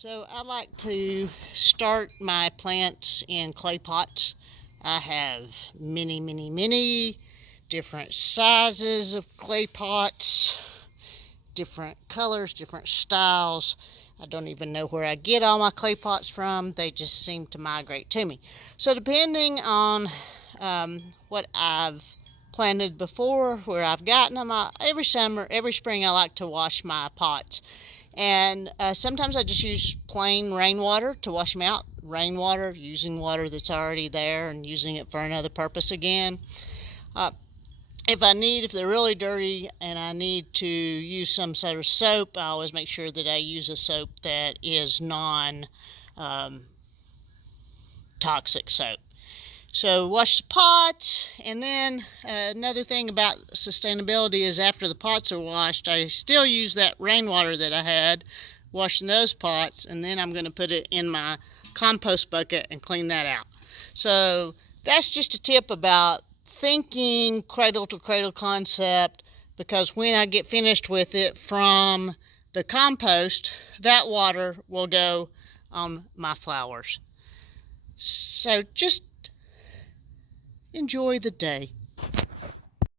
So I like to start my plants in clay pots. I have many different sizes of clay pots, different colors, different styles. I don't even know where I get all my clay pots from. They just seem to migrate to me. So depending on what I've planted before, where I've gotten them, every spring I like to wash my pots. And sometimes I just use plain rainwater to wash them out. Rainwater, using water that's already there and using it for another purpose again. If they're really dirty and I need to use some sort of soap, I always make sure that I use a soap that is non-toxic soap. So wash the pots, and then another thing about sustainability is after the pots are washed, I still use that rainwater that I had washing those pots, and then I'm going to put it in my compost bucket and clean that out. So that's just a tip about thinking cradle to cradle concept, because when I get finished with it from the compost, that water will go on my flowers. So just enjoy the day.